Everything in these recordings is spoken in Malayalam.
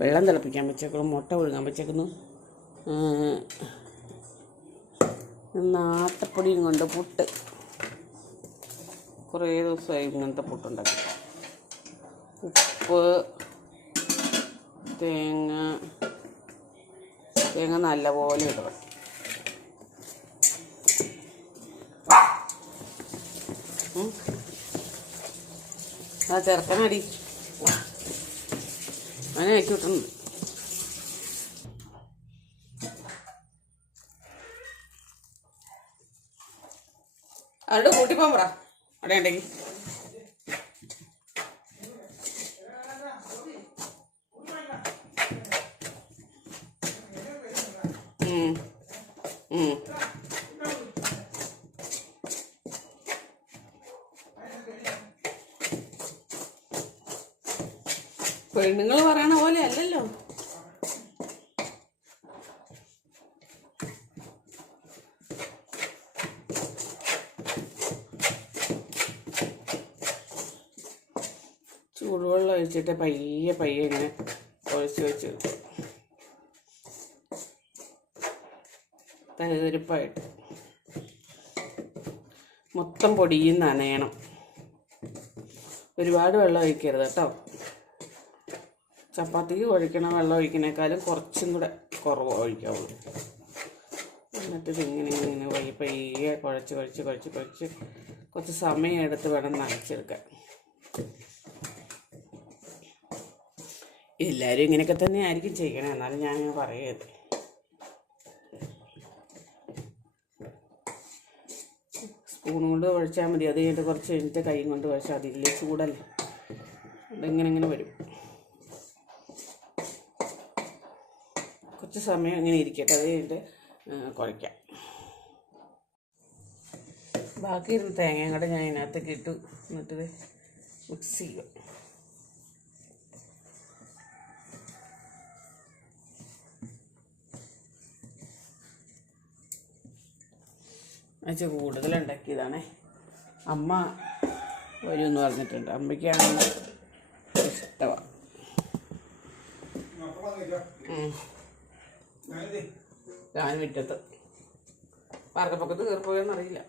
വെള്ളം തിളപ്പിക്കാൻ വെച്ചേക്കുന്നു മുട്ട ഒഴുകാൻ വെച്ചേക്കുന്നു. നാട്ടപ്പൊടിയും കൊണ്ട് പുട്ട്. കുറേ ദിവസമായി ഇങ്ങനത്തെ പുട്ടുണ്ടാക്കി. ഉപ്പ് തേങ്ങ തേങ്ങ നല്ലപോലെ ഇടണം. ആ ചെറുക്കനടി. അങ്ങനെ ആക്കി വിട്ടുണ്ട് അവിടെ കൂട്ടിപ്പോ അവിടെ ഉണ്ടെങ്കിൽ. പെണ്ണുങ്ങൾ പറയണ പോലെ അല്ലല്ലോ. ചൂടുവെള്ളം ഒഴിച്ചിട്ട് പയ്യെ പയ്യെ ഇങ്ങനെ ഒഴിച്ച് വെച്ച് തരുതരിപ്പായിട്ട് മൊത്തം പൊടിയും നനയണം. ഒരുപാട് വെള്ളം ഒഴിക്കരുത് കേട്ടോ. ചപ്പാത്തിക്ക് ഒഴിക്കണ വെള്ളം ഒഴിക്കണേക്കാളും കുറച്ചും കൂടെ കുറവ് ഒഴിക്കാവുള്ളൂ. എന്നിട്ട് ഇതിങ്ങനെ ഇങ്ങനെ വൈ പയ്യെ കുഴച്ച് കുഴച്ച് കുഴച്ച് കുഴച്ച് കുറച്ച് സമയം എടുത്ത് വേണം നനച്ചെടുക്കാൻ. എല്ലാവരും ഇങ്ങനെയൊക്കെ തന്നെ ആയിരിക്കും ചെയ്യണേ. എന്നാലും ഞാൻ പറയത് സ്പൂൺ കൊണ്ട് കുഴച്ചാൽ മതി. അത് കഴിഞ്ഞിട്ട് കുറച്ച് കഴിഞ്ഞിട്ട് കൈ കൊണ്ട് കുഴച്ചാൽ മതി. ഇല്ലേ? ചൂടല്ലേ? അതിങ്ങനെ ഇങ്ങനെ വരും. കുറച്ച് സമയം ഇങ്ങനെ ഇരിക്കട്ടെ. അത് കഴിഞ്ഞിട്ട് കുഴയ്ക്കാം. ബാക്കി ഇരുന്ന് തേങ്ങയും കൂടെ ഞാൻ ഇതിനകത്തേക്ക് ഇട്ടു. എന്നിട്ട് മിക്സ് ചെയ്യുക. എന്നുവെച്ചാൽ കൂടുതൽ ഉണ്ടാക്കിയതാണേ. അമ്മ വരുമെന്ന് പറഞ്ഞിട്ടുണ്ട്. അമ്മയ്ക്കാണ് ഇഷ്ടമാണ് ഞാൻ മുറ്റത്ത്. പാർക്കപ്പൊക്കത്ത് കയറിപ്പോയെന്നറിയില്ല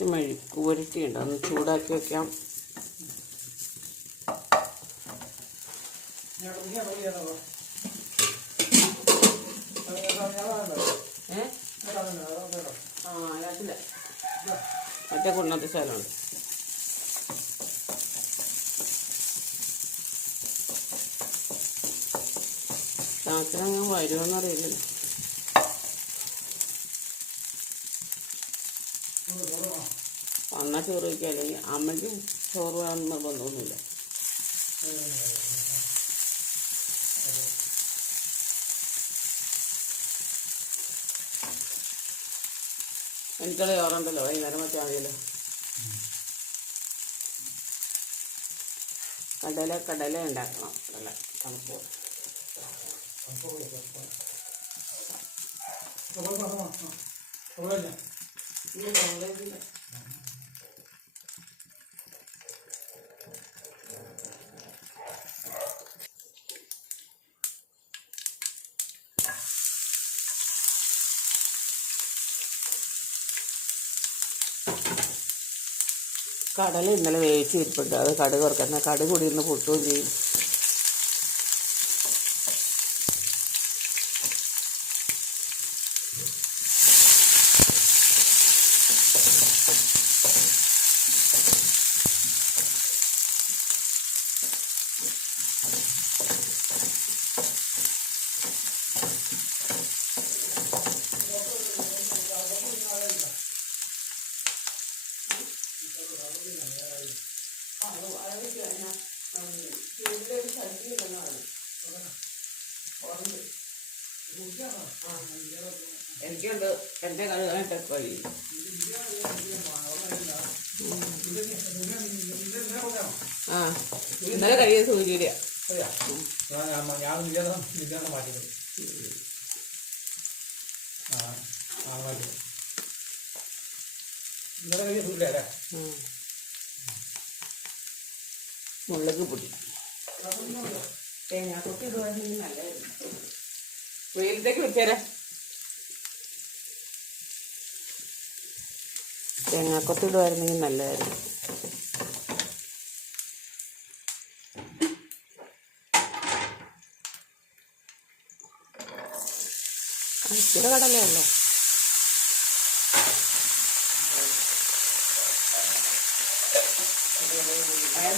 കുറച്ച് മെഴുക്ക് പുരട്ടിയുണ്ട് ഒന്ന് ചൂടാക്കി വെക്കാം. മറ്റേ കുണ്ണത്തെ സ്ഥലമുണ്ട് ചാച്ചനങ്ങ് വരുമെന്നറിയില്ലല്ലോ വന്നാൽ ചോറ് വയ്ക്കുക അല്ലെങ്കിൽ അമ്മയ്ക്കും ചോറ് വേണം നിർബന്ധമൊന്നുമില്ല എനിക്കുള്ള ചോറുണ്ടല്ലോ വൈകുന്നേരം വെച്ചാൽ മതിയല്ലോ കടല കടല ഉണ്ടാക്കണം കടല തണുപ്പ് കടല ഇന്നലെ വേവിച്ച് ഇരിപ്പുണ്ട്. അത് കടുക് വറുക്കുന്ന കടുക് കൂടി ഇന്ന് പൊട്ടുകയും ചെയ്യും എനിക്ക് ബാക്കിയുണ്ട് എന്റെ കഴുകാനായിട്ട് കഴിയും ആ ഇന്നലെ കഴിയ സൂര്യ അതെയാ ഞാൻ ഞാൻ നിര്യാതം നിര്യാതം മാറ്റിയത് ആ ആ മാറ്റിയത് ഇന്നലെ കഴിയ സൂചിയില്ല മുളക് പൊടി തേങ്ങാക്കൊക്കെ നല്ലതായിരുന്നു. വെയിലത്തേക്ക് വെച്ചേരാം. തേങ്ങാക്കൊത്ത് ഇടുവായിരുന്നെങ്കിൽ നല്ലതായിരുന്നു. ഇച്ചിരി കടലയല്ലോ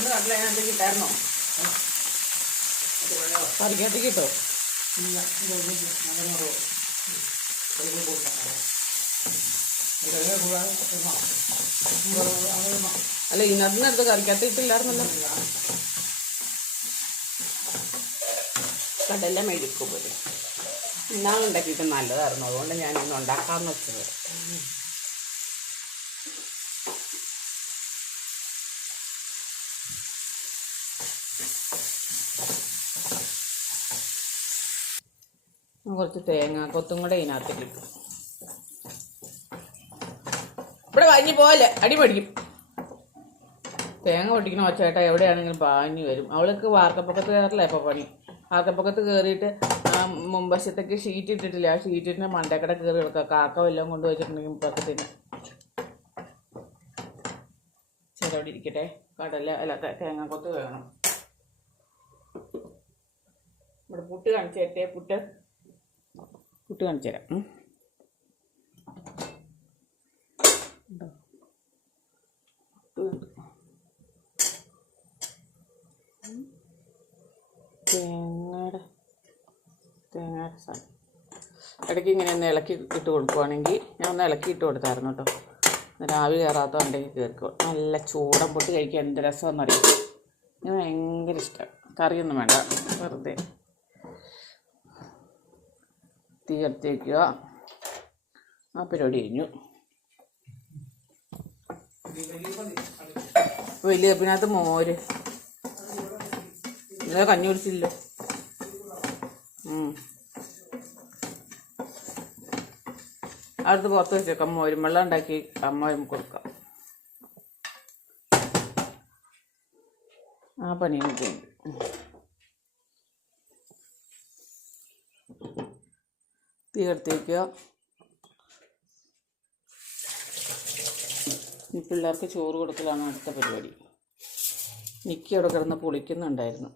കടല അതിനകത്ത് കിട്ടായിരുന്നോ കറിക്കകത്ത് കിട്ടോ അല്ല ഇന്നടുത്ത് കറിക്കകത്ത് ഇട്ടില്ലായിരുന്നല്ലോ കടല മെഴുക്ക് പോലെ ഇന്നാളുണ്ടാക്കിയിട്ട് നല്ലതായിരുന്നു. അതുകൊണ്ട് ഞാൻ ഇന്ന് ഉണ്ടാക്കാമെന്ന് വെച്ചത് കുറച്ച് തേങ്ങ കൊത്തും കൂടെ ഇതിനകത്തേക്ക് ഇട്ടു. ഇവിടെ വാങ്ങി പോലെ അടി പഠിക്കും തേങ്ങ പൊട്ടിക്കണ ഒച്ചേട്ടാ എവിടെയാണെങ്കിലും പാഞ്ഞു വരും. അവൾക്ക് വാർക്കപ്പൊക്കത്ത് കയറില്ല ഇപ്പൊ പണി. വാർക്കപ്പൊക്കത്ത് കയറിയിട്ട് മുമ്പശത്തേക്ക് ഷീറ്റ് ഇട്ടിട്ടില്ല? ആ ഷീറ്റിന്റെ മണ്ടക്കട കയറി കിടക്കുക. കാക്ക വല്ലതും കൊണ്ട് വെച്ചിട്ടുണ്ടെങ്കിൽ പക്കത്തിന് ചെറുവിടെ ഇരിക്കട്ടെ. കടല അല്ല തേങ്ങക്കൊത്ത് വേണം ഇവിടെ പുട്ട് കാണിച്ചു തരട്ടെ? പുട്ട്. പുട്ട് കാണിച്ചു തരാം. തേങ്ങയുടെ തേങ്ങയുടെ സാധനം. ഇടയ്ക്ക് ഇങ്ങനെ ഒന്ന് ഇളക്കി ഇട്ട് കൊടുക്കുവാണെങ്കിൽ ഞാൻ ഒന്ന് ഇളക്കി ഇട്ട് കൊടുത്തായിരുന്നു കേട്ടോ. എന്നിട്ട് ആവി കയറാത്തതുണ്ടെങ്കിൽ കയറിക്കോ നല്ല ചൂടൻ പൊട്ട് കഴിക്കാൻ എന്ത് രസമെന്നറിയാം എനിക്ക് ഭയങ്കര ഇഷ്ടമാണ് കറിയൊന്നും വേണ്ട. വെറുതെ. തീ കത്തി വയ്ക്കുക ആ പരിപാടി കഴിഞ്ഞു. വലിയ കപ്പിനകത്ത് മോര്. ഇന്നലെ കഞ്ഞി കുടിച്ചില്ല അടുത്ത് പുറത്ത് വെച്ചേക്കാം. മോരും വെള്ളം ഉണ്ടാക്കി അമ്മ കൊടുക്കാം. ആ പണി എനിക്കുണ്ട് തീ എടുത്തേക്കുക പിള്ളേർക്ക് ചോറ് കൊടുക്കലാണ് അടുത്ത പരിപാടി. നിക്കി അവിടെ കിടന്ന് പൊളിക്കുന്നുണ്ടായിരുന്നു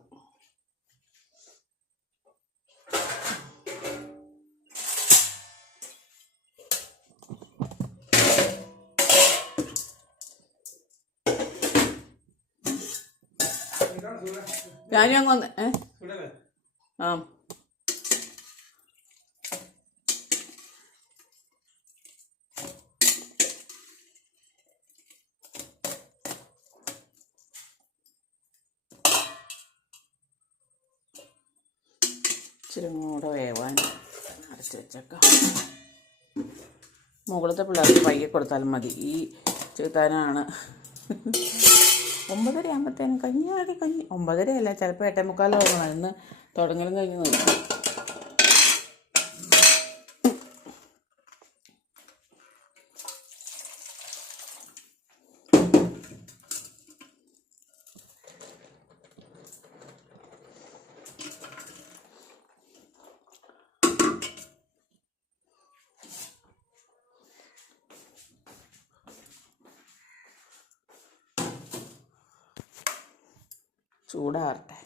ഞാനും അങ്ങ് വന്ന് ഏ? ആ. ഇച്ചിരി കൂടെ വേവാൻ അടച്ച് വെച്ചേക്കാം. മുകളിലത്തെ പിള്ളേർക്ക് പയ്യെ കൊടുത്താലും മതി. ഈ ചെറുത്താനാണ് ഒമ്പതര ആകുമ്പോഴത്തേനും കഞ്ഞി കഞ്ഞി ഒമ്പതര അല്ല ചിലപ്പോൾ എട്ടേ മുക്കാലോ ഇന്ന് തുടങ്ങലും കഴിഞ്ഞ് നോക്കും ചൂടാറട്ടെ